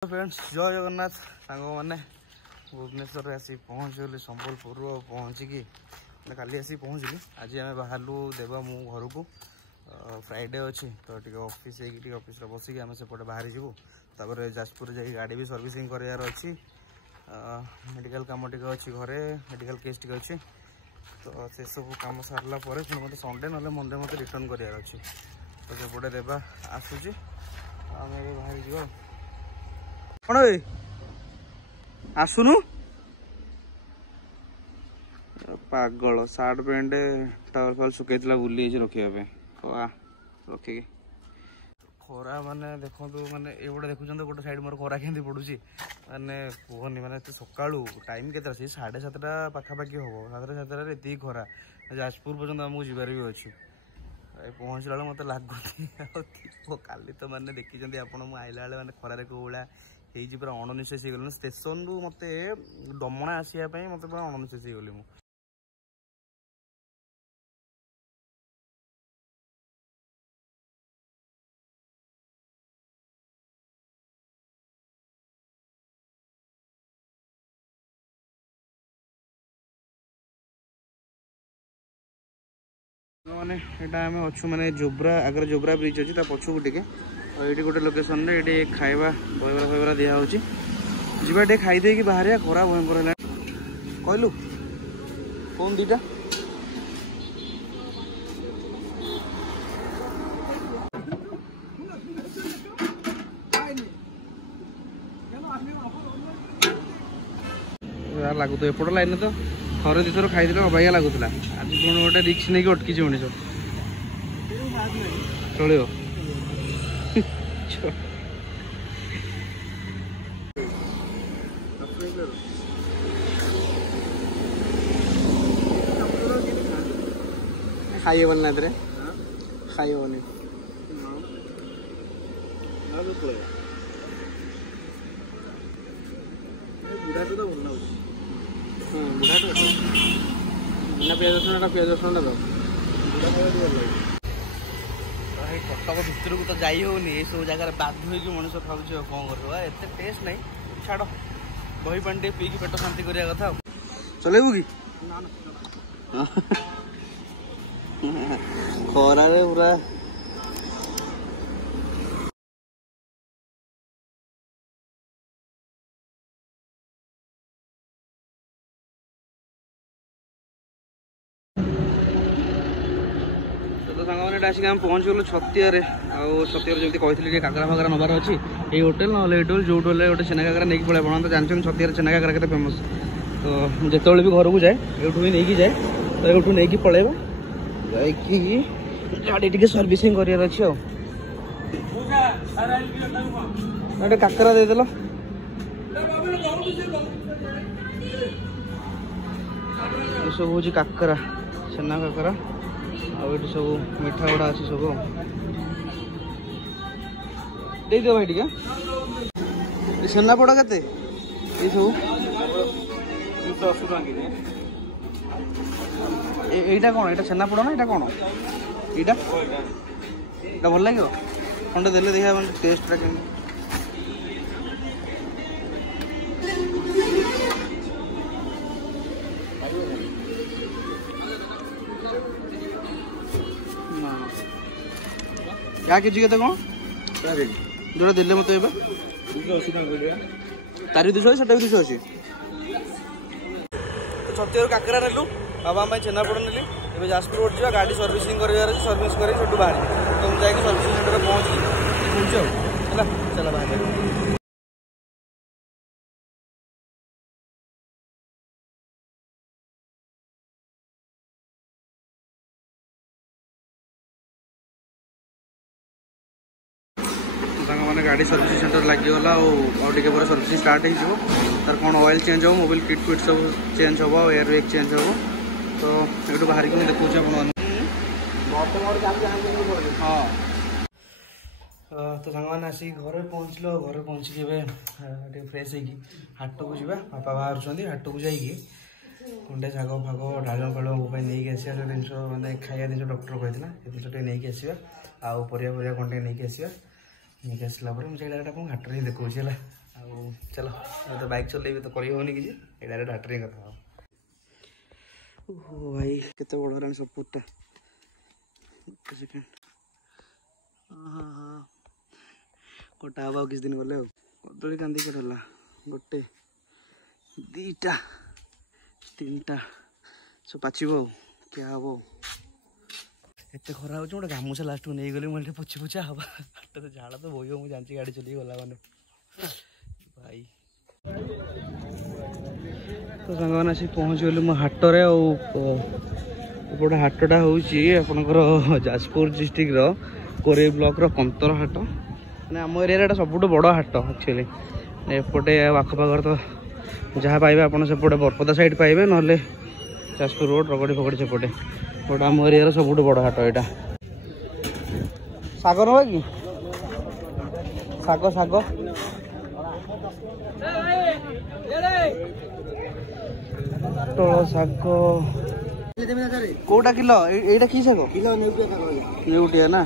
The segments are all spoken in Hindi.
फ्रेंड्स जय जगन्नाथ सांग मैंने भुवनेश्वर आसी पहुँचली संबलपुर पहुँचिकी काली आसी पहुँचली आज आम बाहरलु देवा मु घर को फ्राइडे अच्छी तो टी ऑफिस ऑफिस बसिक आम सेपटे बाहरी जीवु तापर जाजपुर जाकि गाड़ी भी सर्विसिंग करार अच्छी मेडिकल कम टे अच्छी घरे मेडिकल केस टे अच्छी तो से सब कम सारा पर मत संडे ना मंडे मत रिटर्न करार अच्छी तो सेपटे देवा आसूची आम बाहरी जीव कौन आसुनु पागल सार्ट पैंट टावल फाल सुखई बुली रखापे रखिकी खरा माने देखो माने ये देखुं गोटे साइड मोर खरा के पड़ुची माने कहनी माने सका टाइम के 7:30 पाखापाखि हम 7:30 ये खरा जाजपुर पर्यटन आमको जीवार भी अच्छी पहुँचला बेल मत लगुच काली तो मैंने देखी आपड़ आइला बेले मैंने खरारे कौ भाया हो पूरा अणनिश्वास हो गल स्टेशन रु मत डमणा आसवाई मत पूरा अणनिश्वास हो गली मैंने यहाँ आम अच्छु माने जोब्रा आगे जोब्रा ब्रिज अच्छी पछकू टे ये गोटे लोकेशन रे ये खाଇବା बहरा फैबरा दिखाई जीवा टे खाईदे कि बाहर खरा भयंकर है कहलु कौन दीटा लगू तो एपट लाइन तो थरे दिथर खाई अबाया लगुला आज पुणी गोटे रिक्स नहीं अटकी मनीष चलो खाई बन ना खाई बन बुढ़ा तो भल बुढ़ा बिना पिज रसुण पिज रसुण तो कटक भितर को तो जाई होनी ये सब जगह बाध्य हो मनुष्य खाऊ कौन कर एत टेस्ट नहीं छाड़ दही पानी पीकी पेट शांति करवा कथा चलेबू कि खरा पूरा आसिक आम पहुँच गलु छतिया छतिया जमी कही काकरा फाकरा नबार अच्छी ये होटेल ना ये होटेल जो होटेल गोटे छेना काकरा नहीं पड़े आप तो जानते छतिया छेना काकरा के फेमस तो जिते भी घर को जाए यूँ ही नहीं जाए तो यूँ नहीं पलैबा गाड़ी टी सर्विसिंग करार अच्छी आटे काकरा देदेल सब हूँ काकरा छेना काकरा आउ सब मिठा गुड़ा अच्छी सब दे दियो भाई टे छेनापोड़ा के सब এইটা कौन এটা छेनापोड़ा ना এটা कौन এইটা এটা ভাল লাগিব খন্ডে দেলে দেখা টেস্টটা কেমন क्या केजी के कौन जोड़ा देले मत तारी 200 सेटा भी 200 अच्छी छतिया काकरा नेलु बाबा मैं छेनापोड़ा नेली ए जाजपुर रोड जा गाड़ी सर्विसिंग कर सर्विस कर बाहर तो मुझे सर्विसिंग सेंटर पहुँची चला बाहर मैंने गाड़ी सर्विस सेंटर लगिगला और सर्विस स्टार्ट हो तार कौन ऑयल चेंज हो मोबाइल किट फिट सब चेंज हम एयर बैग चेंज हम तो ये बाहर की देखा हाँ तो सांग आसिक घर पहुँचल घर पहुँचिक फ्रेश हो हाट को जा बापा बाहर हाट को जाकि खंडे शाग फाग डाल फाल मोबाइल नहीं आसा जिन मैंने खाया जिन डॉक्टर कहला जिन नहीं आसवा आउ परिया खंडे नहीं आसवा नहीं आसला मुझे कौन घाटे ही देखा चलो तो बाइक चलेबी तो कही कि डायरेक्ट हाटर कथा ओहो भाई केते बड़ हेलानी सपोर्टा सेकेंड हाँ हाँ कटा हम किस दिन गले कदली कांदी कटा गोटे दीटा तीन टा सब पाचिब क्या हम एत खरा हो गोटे गामुछा लास्ट को नहीं गली मुझे पोछी पोछा हवा तो झाड़ तो बोई मुझे जानची गाड़ी चलिए गला मैंने भाई तो सांग मैंने आसी पहुँच गली मो हाटरे गोटे हाटटा हूँ आपणकर जाजपुर डिस्ट्रिक्ट कोरे ब्लॉक कंतर हाट मैंने आम एरिया सब बड़ हाट एक्चुअली एपटे आखपाखर तो जहाँ पाइबे आप सेपटे बरपदा साइड पाइबे ना जाजपुर रोड रगड़ी फगड़ी सेपटे बट आम एरिया सब बड़ हाट यहाँ शाग नवा कि शाग शाग शाग कोटा किलो एटा की शाग नेउटिया ना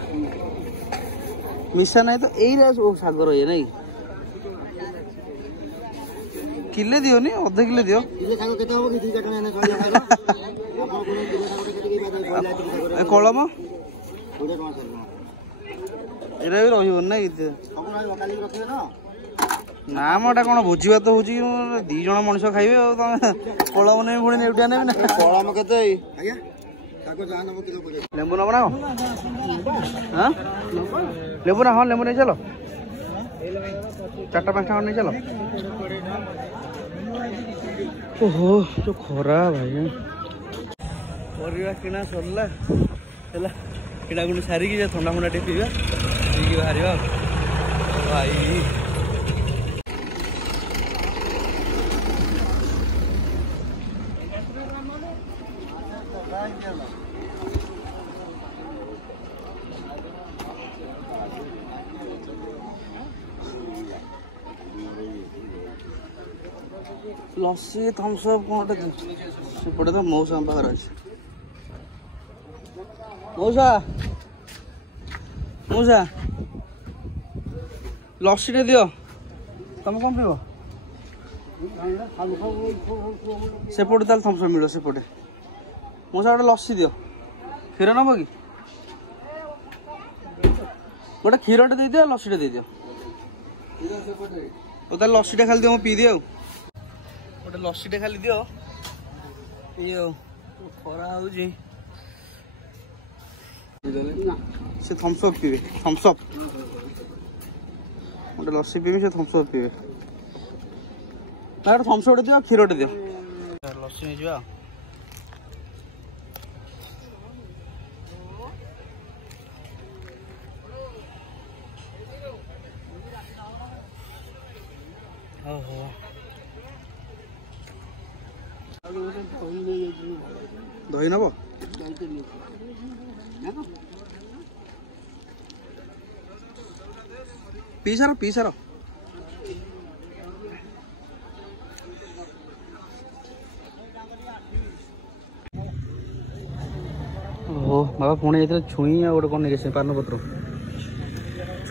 मिशा नहीं तो यही शाग रही नहीं किले दियो नी अधे किले दियो कलम एटा भी रही ना मोटा कौन भोजी भात हो दी जन मनीष खाइबे कलम नहीं पुणी नेउटिया नेबी ना कलम केते लेंबू नब ना हाँ लेंबू ना हाँ लेंबू नहीं चलो 4टा 5टा नहीं चलो ओहो जो खरा भाई परिवा किना सरला किना गुण सारिकी ठंडा फंडा टे पीवा पीकी बाहर भाई लस्सी थम्सअप कौन सेपटे तो मौसा बाहर अच्छे मौसा मौसा लस्सी टे दियो तुम कौन पीब सेपटे ताल थम्सअप मिल सेपटे मौसा गोटे लस्सी दियो क्षीर नब कि गोटे क्षीरटे दे दियो लस्सी टे दे दियो लस्सी टे खाली दियो पी दियो गोटे लस्सी टे खाली दियो ये खरा हो से थम्सअप पीबे थम्सअप गोटे लस्सी पीबे से थम्सअप पीबे ना गोटे थम्सअप दियो क्षीर टे दियो लस्सी नहीं जा ओहो दही नब पी सार ओहो बाबा पुणे जाते छुई आ गोटे कौन नहीं पान पत्र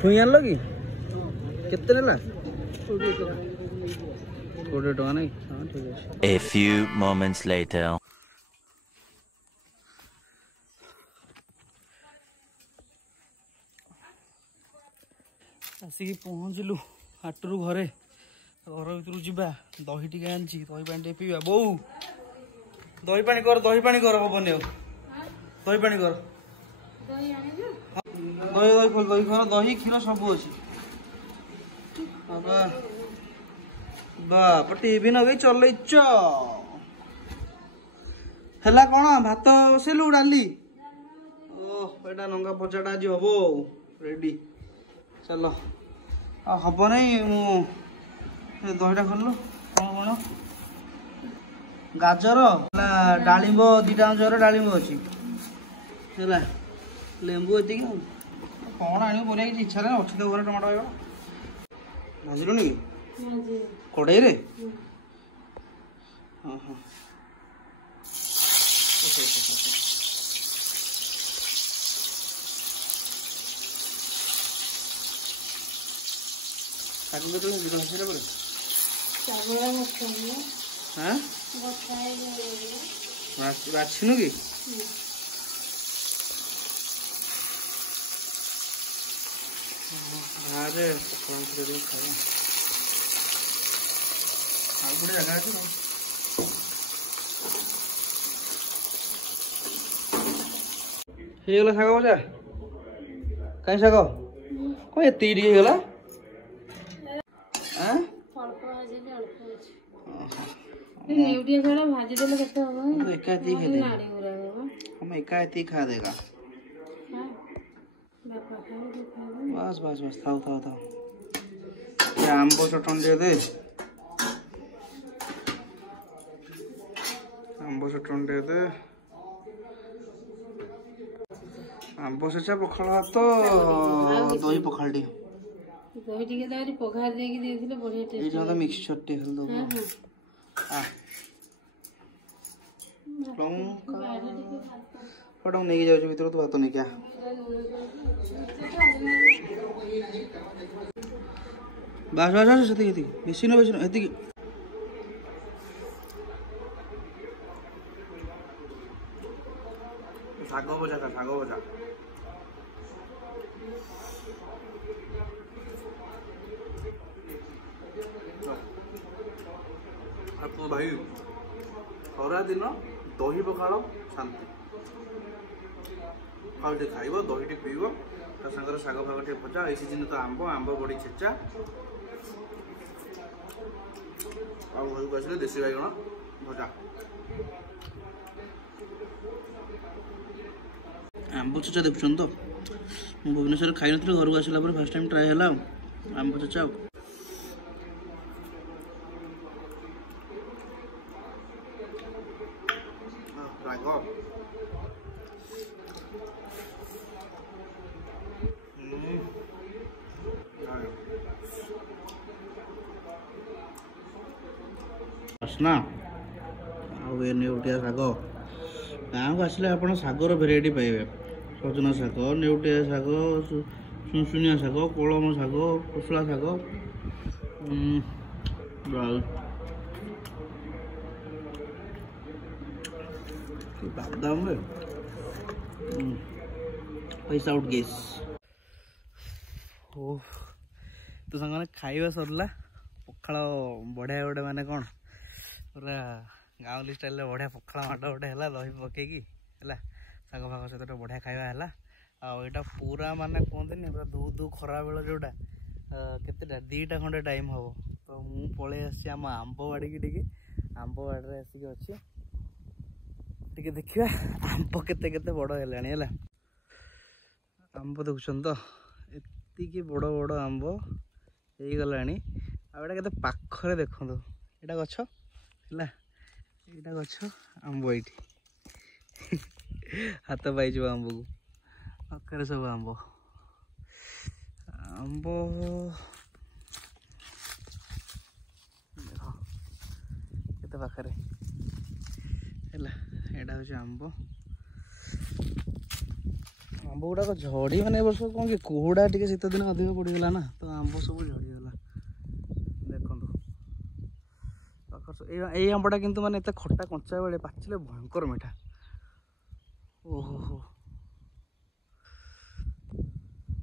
छुई आनल कि केते नेला 20 टका नहीं हाँ ठीक है A few moments later आसिक पहुँचलु हाटरू घरे घर भर जा दही टे आनी दही पानी टे पीवा बो दही पानी कर हबनी दही पानी कर दही दही खोल दही खोल दही क्षीर सब अच्छी बाबा बाप टीवी नगे चलैच है कौन भात बसेलु डाली ओटा नंगा भजाटा आज हम रेडी चलो हम नहीं दहीटा खोलु कौन कौन गाजर डालिंब 2टा अंजर डालिंब अच्छी है लेंबू ये कौन आने बोलिए कि इच्छा नहीं अच्छी तो घर टमाटो भाजिलुन कि कड़ाई रे हाँ हाँ ଶାଗ କେତେବେଳେ ହେଇଯିବ ଆସିଲା ପରେ ବାଛିନୁ କି? ଆରେ କଣ ଖାଇବା ଆଉ ଗୋଟେ ଜାଗା ଅଛି ହେଇଗଲା ଶାଗ ଭଜା। କାହିଁ ଶାଗ କଣ ଏତିକି ଟିକେ ହେଇଗଲା? एका एती खा देगा। बस बस बस थाओ थाओ थाओ। आंबो चटनी दे आंबो चटनी दे आंबो छेचा पखाल भात दही पखाल टी दही टिके दारी पघार देकी देथिले बढ़िया टेस्ट। ए जो मिक्सचर टी हेल दो फटो नहीं जाऊ भीतर तो भात नहीं क्या बस बस बस सेती बेसी न एति ଶାଗ ଭଜା ଶାଗ ଭଜା तो भाई खरा दिन दही पखाड़ शांति खाओ खाइब दही पीब ता सागर शाग फाग टे भजा ए सीजन तो आंब आंब बड़ी छेचा और घर को आसले देसी बैगण भजा आंब छेचा देखुन तो भुवनेश्वर खाई नी घर को आसला फर्स्ट टाइम ट्राए है आंब छेचा ना नेउटिया शाग गाँव को आसले आप शागर भेराइटी पाइबे सजना शाग नेउटिया शाग सुनसुनिया शाग कलम शाग कोसला शाग बादाम पैसा आउट गेस तो सारे खाଇବା सरला पखाड़ बढ़िया गोटे माने कौन पूरा गाँवली स्टाइल बढ़िया पखाड़ माट गोटे है दही पकईकी है शाग फाग सहित बढ़िया खाଇବା है आईटा पूरा माने कहते पूरा दू दू खरा बेल जोटा केतेटा 2टा खंडे टाइम हम तो मु पलि आसी आम आंब बाड़ी की आंब बाड़ी आसिक अच्छी टे देखा आंब केते केते बड़ है आंब देखुन तो एति बड़ बड़ आंब हो गला आटा के पाखरे देखो यहाँ गछ है यहाँ गछ आंब ये हाथ पाई आंब को पाखे सब आंब आंब केते पाखरे है यहाँ हूँ आंब आंब गुड़ाक झड़ी मैंने वर्ष कौन कि कुहुड़ा टी शीत दिन अधिक पड़गला ना तो आंब सब झड़ीगला देखो ये आंबटा किंतु माने एत खट्टा कंचा बेले पाचिले भयंकर मीठा ओहो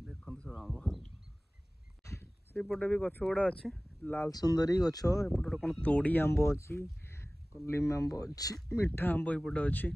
देखो सब आंब सेपटे भी गछ गुड़ा अच्छे लाल सुंदरी गछ एपटे कौन तोड़ी आंब अच्छी कलिम आंब अच्छी मीठा आंब एपटे अच्छी